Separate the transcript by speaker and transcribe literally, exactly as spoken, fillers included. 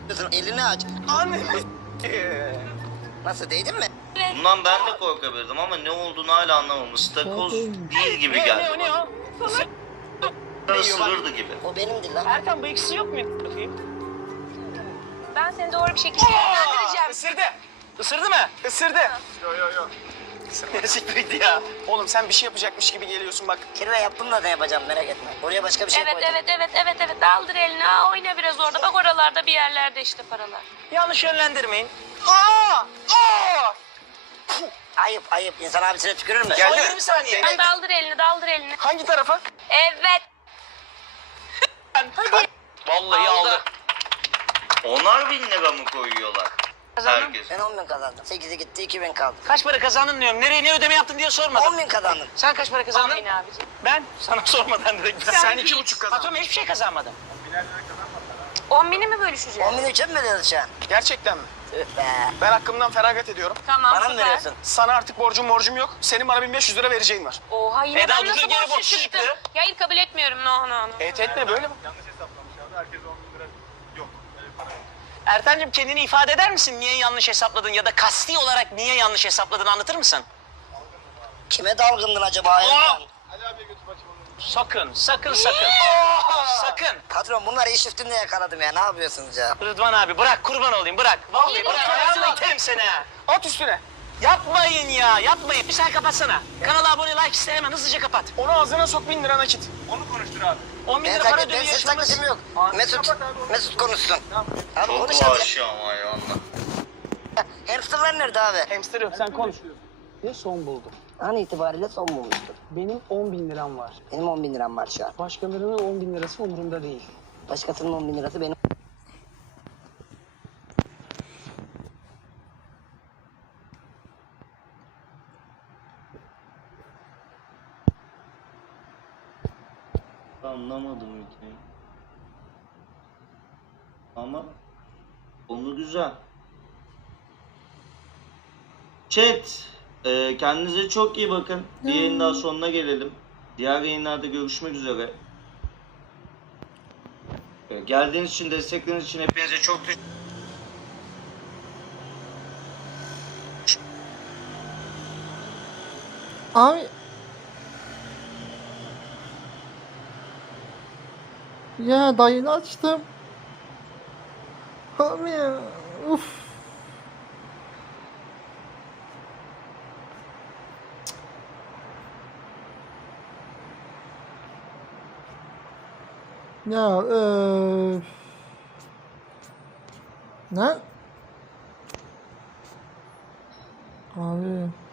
Speaker 1: Elini aç.
Speaker 2: Anne.
Speaker 1: Nasıl, değdin mi?
Speaker 3: Bundan ben de korkabilirdim ama ne olduğunu hala anlamadım. Stakoz değil gibi
Speaker 2: Ne
Speaker 3: geldi
Speaker 2: ne ne
Speaker 3: bana.
Speaker 2: o?
Speaker 3: Isırırdı gibi.
Speaker 1: O benimdi lan.
Speaker 2: Erkan bıyıksı yok mu?
Speaker 4: Ben seni doğru bir şekilde yönlendireceğim.
Speaker 2: Isırdı. Isırdı mı? Isırdı. Yo yo yo. Siktirdi ya. Oğlum sen bir şey yapacakmış gibi geliyorsun bak.
Speaker 1: Kirve yaptım da ne yapacağım, merak etme. Oraya başka bir şey
Speaker 4: Evet
Speaker 1: koydum.
Speaker 4: evet evet evet evet daldır elini. Aa, oyna biraz orada. Bak oralarda bir yerlerde işte paralar.
Speaker 2: Yanlış yönlendirmeyin. Aa! Aa!
Speaker 1: Ayıp ayıp. İnsan abisine tükürür mü?
Speaker 2: Geldi. yirmi saniye.
Speaker 4: Sen daldır elini daldır elini.
Speaker 2: Hangi tarafa?
Speaker 4: Evet.
Speaker 2: Hadi. Vallahi aldı.
Speaker 4: Aldı.
Speaker 3: Onar bin lira mı koyuyorlar? Herkes.
Speaker 1: Ben on bin kazandım. sekizi gitti, iki bin kaldı.
Speaker 2: Kaç para kazandın diyorum. Nereye ne ödeme yaptın diye sormadım.
Speaker 1: on bin kazandım.
Speaker 2: Sen kaç para kazandın?
Speaker 4: on bin abicim.
Speaker 2: Ben sana sormadan direkt.
Speaker 4: Sen
Speaker 2: Sen
Speaker 4: hiç.
Speaker 2: iki buçuk kazandın. Patron hiçbir şey kazanmadım.
Speaker 4: on bini mi bölüşeceğiz?
Speaker 1: on bin üçe mi veriyoruz şu an?
Speaker 2: Gerçekten mi?
Speaker 1: Tüh be.
Speaker 2: Ben hakkımdan feragat ediyorum.
Speaker 4: Tamam
Speaker 1: Bana mı
Speaker 4: süper.
Speaker 1: veriyorsun?
Speaker 2: Sana artık borcum borcum yok. Senin bana bin beş yüz lira vereceğin var.
Speaker 4: Oha yine
Speaker 2: Eda,
Speaker 4: ben
Speaker 2: ucuz
Speaker 4: nasıl
Speaker 2: geri
Speaker 4: borç
Speaker 2: borç
Speaker 4: çıktım?
Speaker 2: çıktı.
Speaker 4: Hayır kabul etmiyorum. No no no.
Speaker 2: Evet etme böyle mi?
Speaker 5: Yanlış hesaplamışlardı. Herkes on bin lira yok. Öyle bir para yok.
Speaker 2: Ertan'cığım kendini ifade eder misin? Niye yanlış hesapladın ya da kasti olarak niye yanlış hesapladığını anlatır mısın?
Speaker 1: Kime dalgındın acaba?
Speaker 2: Aa!
Speaker 1: Ayaktan?
Speaker 5: Ali abiye götür açalım.
Speaker 2: Sakın, sakın, sakın. Sakın.
Speaker 1: Patron, bunları iş üstünde yakaladım ya. Ne yapıyorsunuz ya?
Speaker 2: Rıdvan abi bırak, kurban olayım, bırak. Vallahi
Speaker 4: Yemin
Speaker 2: bırak,
Speaker 4: ederim.
Speaker 2: ayağımla iterim seni ha. At üstüne. Yapmayın ya, yapmayın. Bir sen kapatsana. Kanala abone, like iste hemen hızlıca kapat. Onu ağzına sok, bin lira nakit.
Speaker 5: Onu konuştur abi.
Speaker 2: on bin
Speaker 1: Ben,
Speaker 2: lira
Speaker 1: tak-
Speaker 2: para
Speaker 1: ben
Speaker 2: ödüyor
Speaker 1: ses
Speaker 2: yaşamız.
Speaker 1: takmışım yok.
Speaker 5: Abi,
Speaker 1: Mesut,
Speaker 5: kapat abi onu.
Speaker 1: Mesut konuşsun. Abi
Speaker 3: Çok
Speaker 1: konuş abi.
Speaker 3: vahşi ama hayvanlar.
Speaker 1: Hamsterlar nerede abi?
Speaker 2: Hamster yok, sen konuş. Ne son buldu?
Speaker 1: An itibariyle son bulmuştur.
Speaker 2: Benim on bin liram var.
Speaker 1: Benim on bin liram var şu an.
Speaker 2: Başkalarının on bin lirası umurumda değil.
Speaker 1: Başkasının on bin lirası benim.
Speaker 3: Anlamadım ülkeyi. Ama konu güzel. Chat, e, kendinize çok iyi bakın. Bir yayın daha sonuna gelelim. Diğer yayınlarda görüşmek üzere. E, geldiğiniz için, destekleriniz için hepinize çok teşekkür ederim.
Speaker 6: Abi ya dayını açtım. Abi ya. Uf. Ya eee ne? Abi